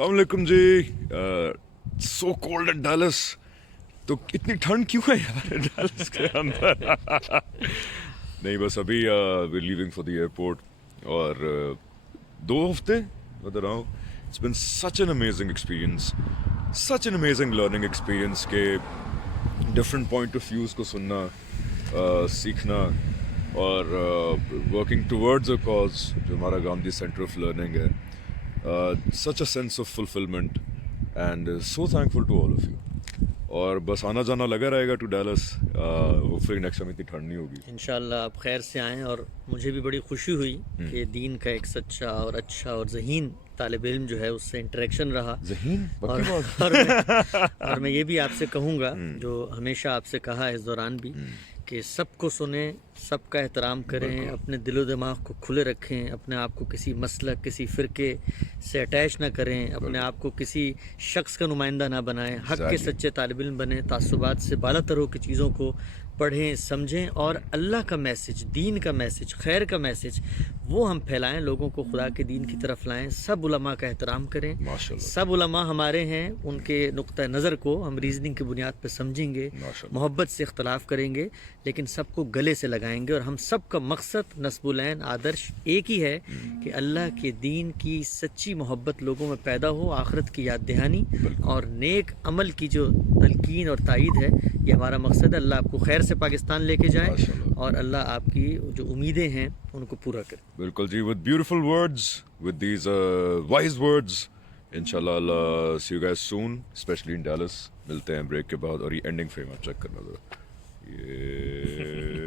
अस्सलाम वालेकुम जी. So cold at Dallas. तो इतनी ठंड क्यों है यार डालस के अंदर? नहीं बस अभी we're leaving for the airport और 2 हफ्ते बता रहा हूँ. It's been such an amazing experience, such an amazing learning experience के different point of views को सुनना, सीखना और working towards a cause जो हमारा गांधी सेंटर ऑफ लर्निंग है. Such a sense of fulfillment and so thankful to all of you. और बस आना जाना लगा रहेगा to Dallas. Hopefully next time इतनी ठंड नहीं होगी. इंशाल्लाह आप खैर से आएँ. और मुझे भी बड़ी खुशी हुई कि दीन का एक सच्चा और अच्छा और ज़हीन तालिब इल्म जो है उससे इंटरेक्शन रहा. ज़हीन और मैं ये भी आपसे कहूँगा जो हमेशा आपसे कहा है इस दौरान भी कि सबको सुने, सबका एहतराम करें, अपने दिलो दिमाग को खुले रखें, अपने आप को किसी मसलक किसी फ़िरके से अटैच ना करें, अपने आप को किसी शख्स का नुमाइंदा ना बनाएं, हक़ के सच्चे तालिब इल्म बने, तासुबात से बाला तर हो की चीज़ों को पढ़ें, समझें और अल्लाह का मैसेज, दीन का मैसेज, खैर का मैसेज वो हम फैलाएं, लोगों को खुदा के दीन की तरफ लाएं. सब उलमा का एहतराम करें. सब उलमा हमारे हैं, उनके नुक्ता नज़र को हम रीज़निंग की बुनियाद पर समझेंगे, मोहब्बत से इख्तलाफ करेंगे, लेकिन सबको गले से लगाएंगे. और हम सब का मकसद नस्बुलैन आदर्श एक ही है कि अल्लाह के दीन की सच्ची मोहब्बत लोगों में पैदा हो, आखिरत की याद दहानी और नेक अमल की जो तलकीन और तायीद है, ये हमारा मकसद है. अल्लाह आपको खैर से पाकिस्तान लेके जाए और अल्लाह आपकी जो उम्मीदें हैं उनको पूरा करे. बिल्कुल जी. With beautiful words, with these wise words, इंशाल्लाह I'll see you guys soon, especially in Dallas. मिलते हैं ब्रेक के बाद. और ये एंडिंग फ्रेम आप चेक करना जरा. ये